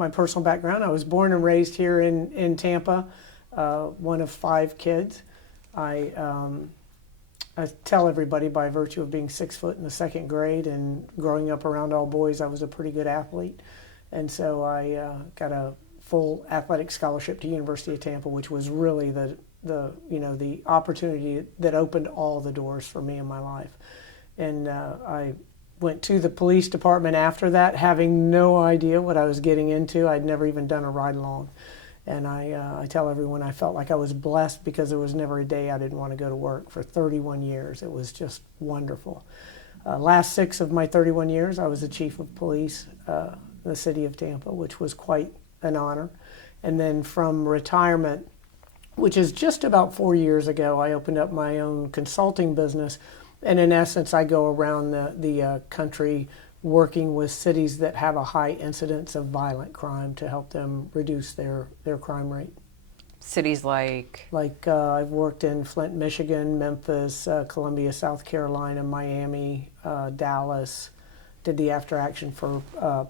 my personal background, I was born and raised here in Tampa, one of 5 kids. I tell everybody by virtue of being 6 foot in the 2nd grade and growing up around all boys, I was a pretty good athlete. And so I got a full athletic scholarship to University of Tampa, which was really the opportunity that opened all the doors for me in my life. And I went to the police department after that, having no idea what I was getting into. I'd never even done a ride along. And I tell everyone I felt like I was blessed because there was never a day I didn't want to go to work for 31 years. It was just wonderful. Last 6 of my 31 years, I was the chief of police in the city of Tampa, which was quite an honor. And then from retirement, which is just about 4 years ago, I opened up my own consulting business. And in essence, I go around the country working with cities that have a high incidence of violent crime to help them reduce their crime rate. Cities like? I've worked in Flint, Michigan, Memphis, Columbia, South Carolina, Miami, Dallas, did the after action for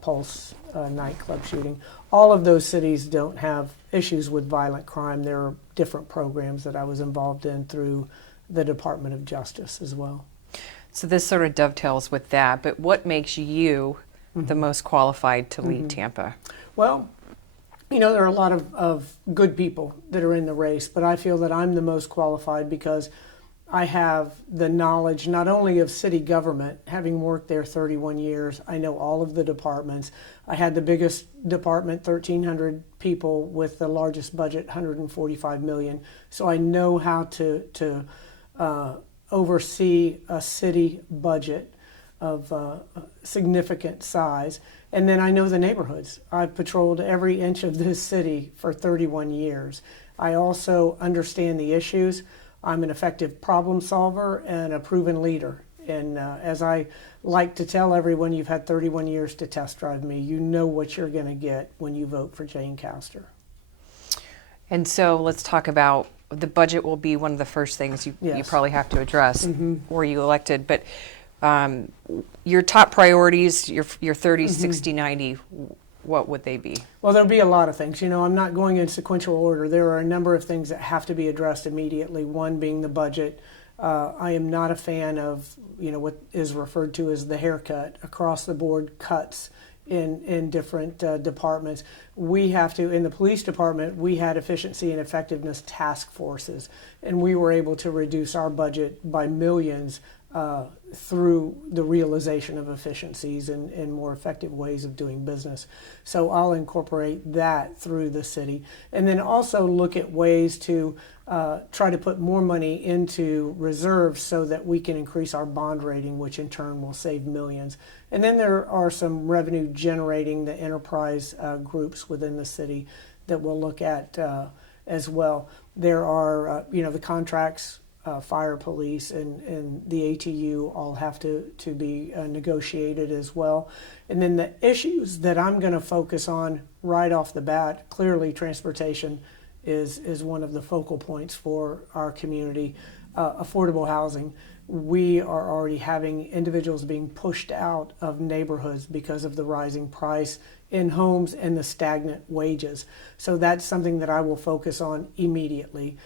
Pulse nightclub shooting. All of those cities don't have issues with violent crime. There are different programs that I was involved in through the Department of Justice as well. So this sort of dovetails with that, but what makes you the most qualified to lead Tampa? Well, there are a lot of good people that are in the race, but I feel that I'm the most qualified because I have the knowledge not only of city government, having worked there 31 years, I know all of the departments. I had the biggest department, 1,300 people, with the largest budget, 145 million. So I know how to oversee a city budget of significant size. And then I know the neighborhoods. I've patrolled every inch of this city for 31 years. I also understand the issues. I'm an effective problem solver and a proven leader. And as I like to tell everyone, you've had 31 years to test drive me. You know what you're going to get when you vote for Jane Castor. And so let's talk about the budget. Will be one of the first things you probably have to address were you elected. But your top priorities, your 30, 60, 90, what would they be? Well, there'll be a lot of things. I'm not going in sequential order. There are a number of things that have to be addressed immediately, one being the budget. I am not a fan of, what is referred to as the haircut, across the board cuts in different departments. We have to, in the police department, we had efficiency and effectiveness task forces, and we were able to reduce our budget by millions through the realization of efficiencies and more effective ways of doing business. So I'll incorporate that through the city. And then also look at ways to try to put more money into reserves so that we can increase our bond rating, which in turn will save millions. And then there are some revenue generating, the enterprise groups within the city that we'll look at as well. There are, the contracts, fire, police, and the ATU all have to be negotiated as well. And then the issues that I'm going to focus on right off the bat, clearly transportation is one of the focal points for our community. Affordable housing. We are already having individuals being pushed out of neighborhoods because of the rising price in homes and the stagnant wages. So that's something that I will focus on immediately.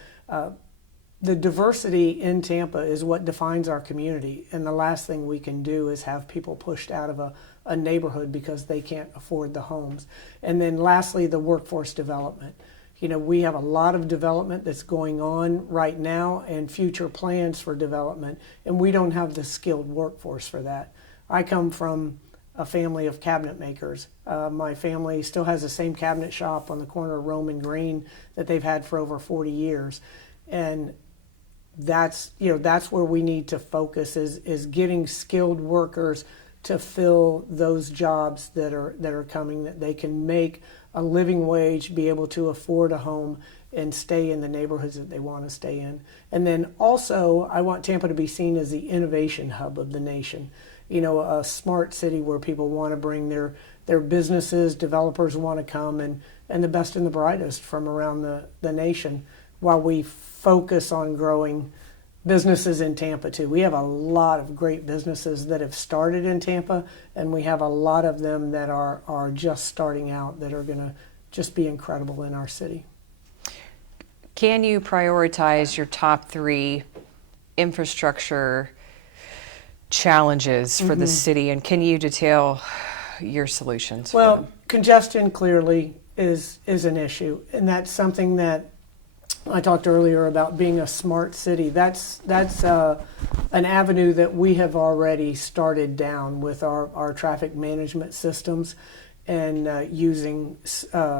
The diversity in Tampa is what defines our community, and the last thing we can do is have people pushed out of a neighborhood because they can't afford the homes. And then lastly, the workforce development. We have a lot of development that's going on right now and future plans for development, and we don't have the skilled workforce for that. I come from a family of cabinet makers. My family still has the same cabinet shop on the corner of Rome and Green that they've had for over 40 years. And that's where we need to focus is getting skilled workers to fill those jobs that are coming, that they can make a living wage, be able to afford a home, and stay in the neighborhoods that they want to stay in. And then also, I want Tampa to be seen as the innovation hub of the nation. A smart city where people want to bring their businesses, developers want to come, and the best and the brightest from around the nation, while we focus on growing businesses in Tampa too. We have a lot of great businesses that have started in Tampa, and we have a lot of them that are just starting out that are going to just be incredible in our city. Can you prioritize your top 3 infrastructure challenges for the city, and can you detail your solutions? Well, congestion clearly is an issue, and that's something that I talked earlier about being a smart city. That's an avenue that we have already started down with our traffic management systems and using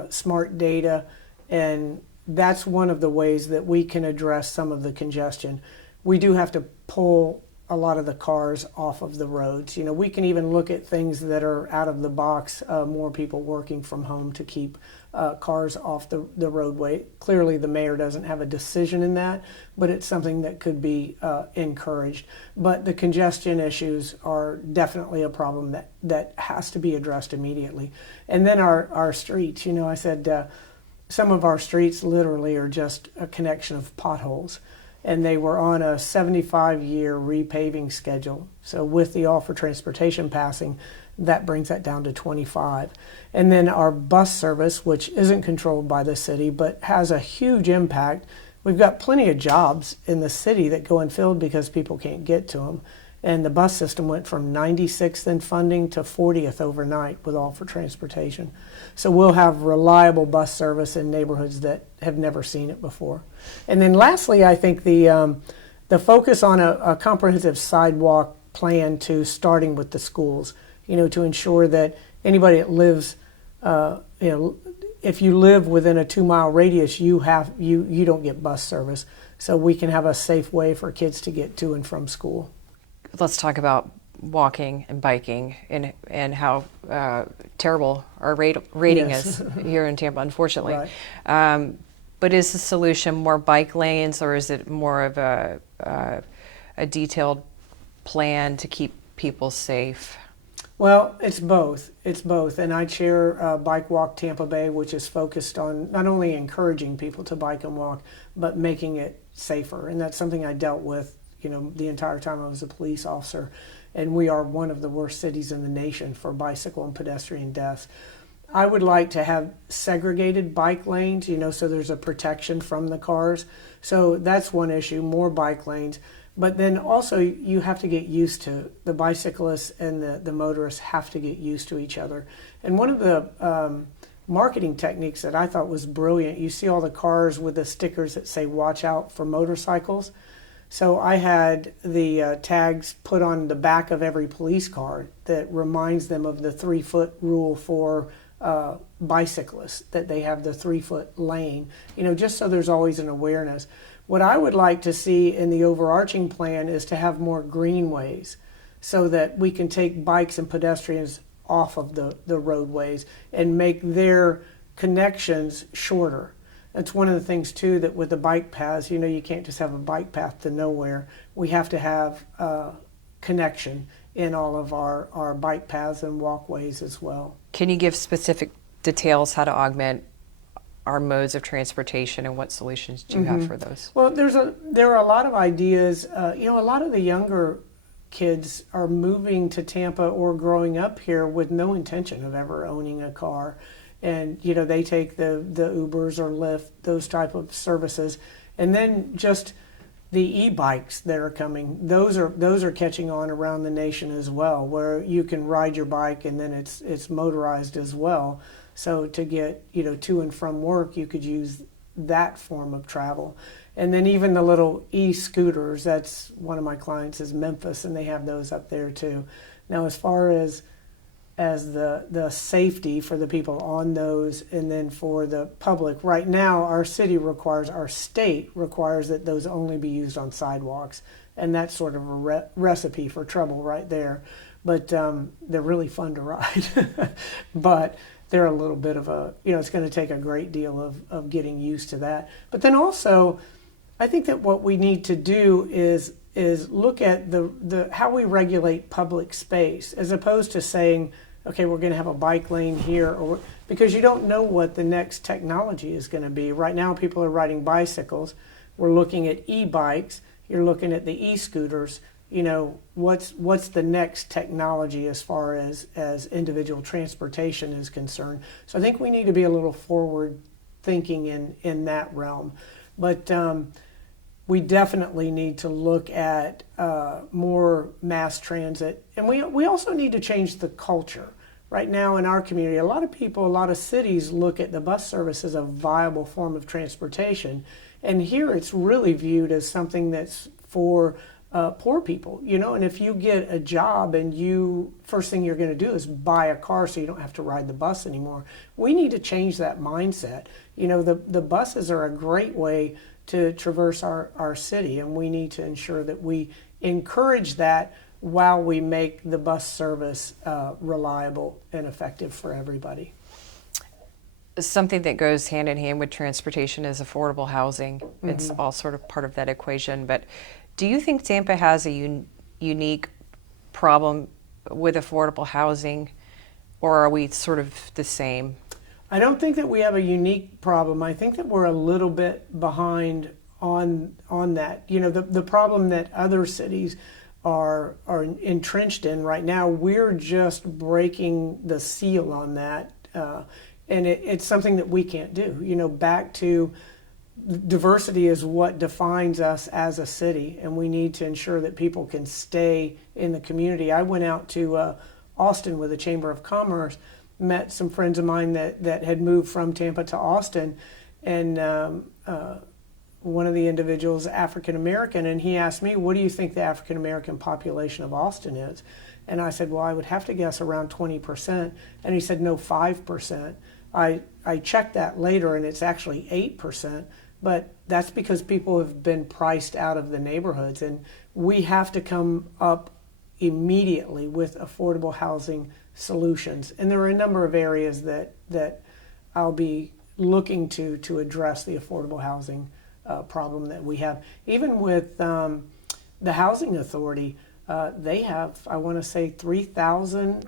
smart data, and that's one of the ways that we can address some of the congestion. We do have to pull a lot of the cars off of the roads. You know, we can even look at things that are out of the box, more people working from home to keep cars off the roadway. Clearly the mayor doesn't have a decision in that, but it's something that could be encouraged. But the congestion issues are definitely a problem that has to be addressed immediately. And then our streets, you know, I said some of our streets literally are just a connection of potholes. And they were on a 75-year repaving schedule. So with the All for Transportation passing, that brings that down to 25. And then our bus service, which isn't controlled by the city, but has a huge impact. We've got plenty of jobs in the city that go unfilled because people can't get to them. And the bus system went from 96th in funding to 40th overnight with All for Transportation. So we'll have reliable bus service in neighborhoods that have never seen it before. And then lastly, I think the focus on a comprehensive sidewalk plan to starting with the schools, you know, to ensure that anybody that lives, if you live within a 2-mile radius, you don't get bus service. So we can have a safe way for kids to get to and from school. Let's talk about walking and biking and how terrible our rating Yes. is here in Tampa, unfortunately. Right. But is the solution more bike lanes, or is it more of a detailed plan to keep people safe? Well, it's both. It's both. And I chair Bike Walk Tampa Bay, which is focused on not only encouraging people to bike and walk, but making it safer. And that's something I dealt with, you know, the entire time I was a police officer. And we are one of the worst cities in the nation for bicycle and pedestrian deaths. I would like to have segregated bike lanes, you know, so there's a protection from the cars. So that's one issue, more bike lanes. But then also you have to get used to, the bicyclists and the motorists have to get used to each other. And one of the marketing techniques that I thought was brilliant, you see all the cars with the stickers that say watch out for motorcycles. So I had the tags put on the back of every police car that reminds them of the 3-foot rule for bicyclists, that they have the 3-foot lane, you know, just so there's always an awareness. What I would like to see in the overarching plan is to have more greenways so that we can take bikes and pedestrians off of the roadways and make their connections shorter. That's one of the things too, that with the bike paths, you know, you can't just have a bike path to nowhere. We have to have connection in all of our bike paths and walkways as well. Can you give specific details how to augment our modes of transportation, and what solutions do you have for those? Well, there are a lot of ideas. You know, a lot of the younger kids are moving to Tampa or growing up here with no intention of ever owning a car. And, you know, they take the Ubers or Lyft, those type of services. And then just the e-bikes that are coming, those are catching on around the nation as well, where you can ride your bike and then it's motorized as well. So to get, you know, to and from work, you could use that form of travel. And then even the little e-scooters, that's one of my clients is Memphis, and they have those up there too. Now, as far as the safety for the people on those, and then for the public, right now our state requires that those only be used on sidewalks, and that's sort of a recipe for trouble right there. But they're really fun to ride. But they're a little bit of a, you know, it's going to take a great deal of getting used to that. But then also, I think that what we need to do is look at the how we regulate public space, as opposed to saying, okay, we're going to have a bike lane here, because you don't know what the next technology is going to be. Right now, people are riding bicycles. We're looking at e-bikes, You're looking at the e-scooters. What's the next technology as far as individual transportation is concerned. So I think we need to be a little forward thinking in that realm. But we definitely need to look at more mass transit. And we also need to change the culture. Right now in our community, a lot of people, a lot of cities look at the bus service as a viable form of transportation. And here it's really viewed as something that's for poor people, and if you get a job and first thing you're going to do is buy a car so you don't have to ride the bus anymore. We need to change that mindset. The buses are a great way to traverse our city, and we need to ensure that we encourage that while we make the bus service reliable and effective for everybody. Something that goes hand in hand with transportation is affordable housing. Mm-hmm. It's all sort of part of that equation, but do you think Tampa has a unique problem with affordable housing, or are we sort of the same? I don't think that we have a unique problem. I think that we're a little bit behind on that. The problem that other cities are entrenched in right now, we're just breaking the seal on that, and it's something that we can't do. Back to diversity is what defines us as a city, and we need to ensure that people can stay in the community. I went out to Austin with the Chamber of Commerce, met some friends of mine that had moved from Tampa to Austin, and one of the individuals, African American, and he asked me, what do you think the African American population of Austin is? And I said, well, I would have to guess around 20%. And he said, no, 5%. I checked that later, and it's actually 8%. But that's because people have been priced out of the neighborhoods, and we have to come up immediately with affordable housing solutions. And there are a number of areas that I'll be looking to address the affordable housing problem that we have. Even with the Housing Authority, they have, I want to say, 3,000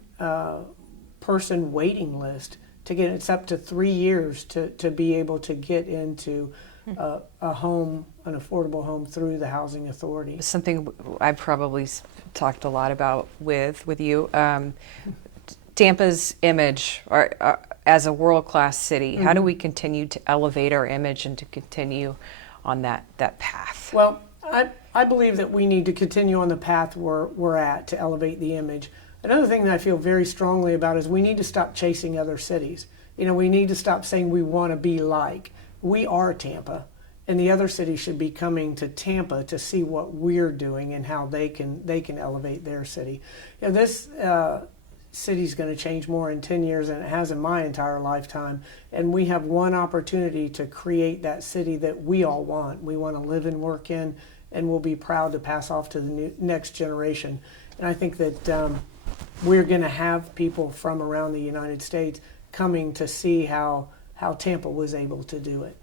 person waiting list to get. It's up to 3 years to be able to get into a home, an affordable home through the Housing Authority. Something I've probably talked a lot about with you. Tampa's image as a world-class city. Mm-hmm. How do we continue to elevate our image and to continue on that path? Well, I believe that we need to continue on the path we're at to elevate the image. Another thing that I feel very strongly about is we need to stop chasing other cities. We need to stop saying we want to be like. We are Tampa, and the other cities should be coming to Tampa to see what we're doing and how they can elevate their city. This city's going to change more in 10 years than it has in my entire lifetime, and we have one opportunity to create that city that we all want. We want to live and work in, and we'll be proud to pass off to the next generation. And I think that we're going to have people from around the United States coming to see how Tampa was able to do it.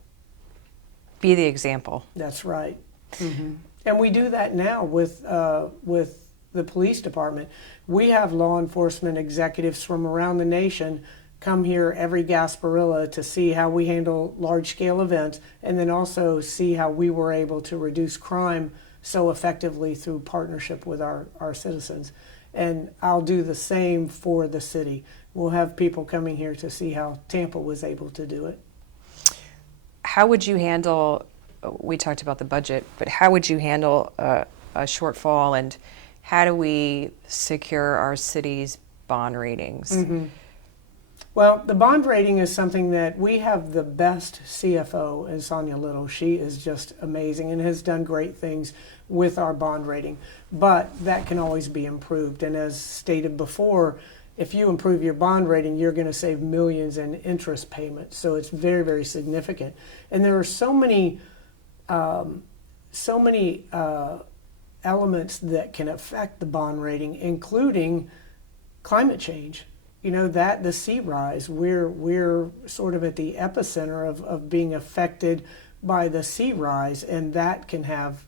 Be the example. That's right. Mm-hmm. And we do that now with the police department. We have law enforcement executives from around the nation come here every Gasparilla to see how we handle large-scale events, and then also see how we were able to reduce crime so effectively through partnership with our citizens. And I'll do the same for the city. We'll have people coming here to see how Tampa was able to do it. How would you handle, we talked about the budget, but how would you handle a shortfall, and how do we secure our city's bond ratings? Mm-hmm. Well, the bond rating is something that we have the best CFO in Sonia Little. She is just amazing and has done great things with our bond rating, but that can always be improved. And as stated before, if you improve your bond rating, you're going to save millions in interest payments. So it's very, very significant. And there are so many elements that can affect the bond rating, including climate change. That the sea rise, we're sort of at the epicenter of being affected by the sea rise, and that can have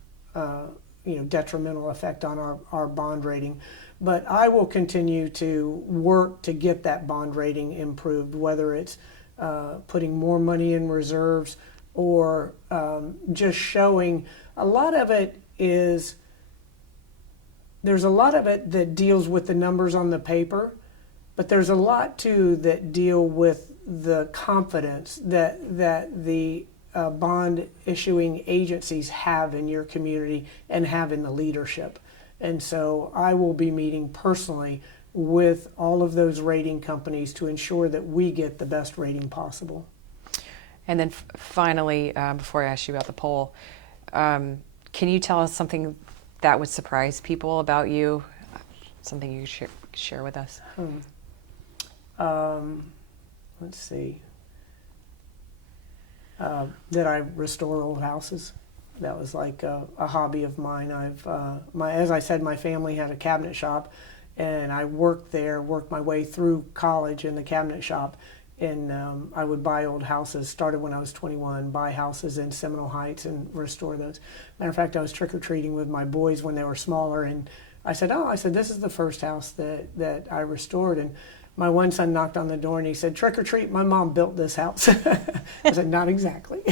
detrimental effect on our bond rating. But I will continue to work to get that bond rating improved, whether it's putting more money in reserves or just showing. A lot of it is there's a lot of it that deals with the numbers on the paper, but there's a lot too that deal with the confidence that the bond issuing agencies have in your community and have in the leadership. And so I will be meeting personally with all of those rating companies to ensure that we get the best rating possible. And then finally, before I ask you about the poll, can you tell us something that would surprise people about you? Something you could share with us? Let's see. That I restore old houses. That was like a hobby of mine. As I said, my family had a cabinet shop, and I worked my way through college in the cabinet shop, and I would buy old houses. Started when I was 21, buy houses in Seminole Heights and restore those. Matter of fact, I was trick-or-treating with my boys when they were smaller, and I said, this is the first house that I restored. And my one son knocked on the door and he said, "Trick or treat, my mom built this house." I said, "Not exactly."